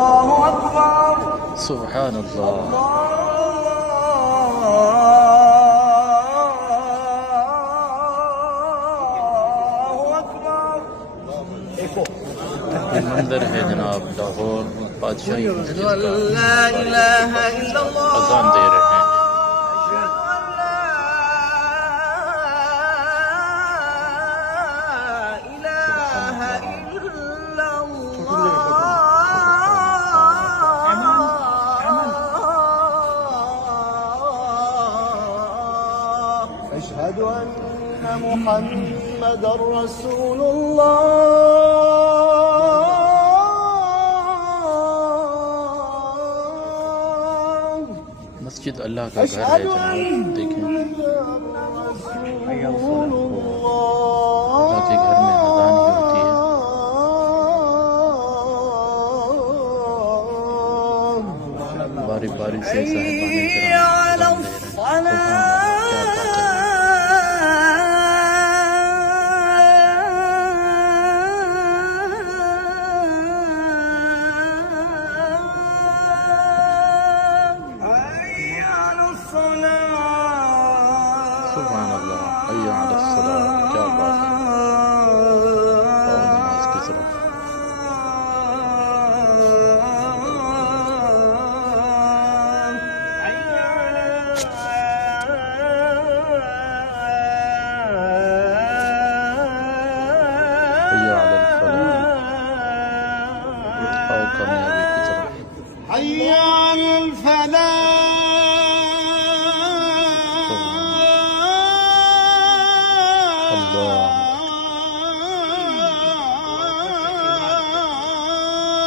الله أكبر. سبحان الله. ये मंदिर है जनाब लाहौर बादशाही मस्जिद का। अजान दे रहे हैं। أشهد أن محمدًا رسول الله. मस्जिद अल्लाह का घर है जनाब, देखें अल्लाह के घर में अज़ान ही होती है। बारी बारी से साहिबाने किराम अज़ान दे रहे हैं। क्या बात है। सुभान अल्लाह, हय्या अला अस्सलाह, क्या बात है। और नमाज की तरफ हय्या अला फलाह, और कामयाबी की तरफ। हय्या अल फलाह।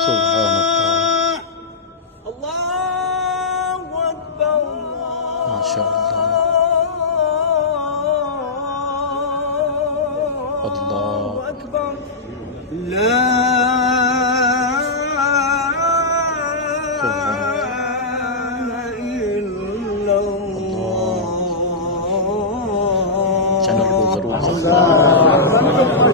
सुभान अल्लाह, अल्लाहु अकबर, माशा अल्लाह, अल्लाह अकबर, ला चैनल को जरूर सब्सक्राइब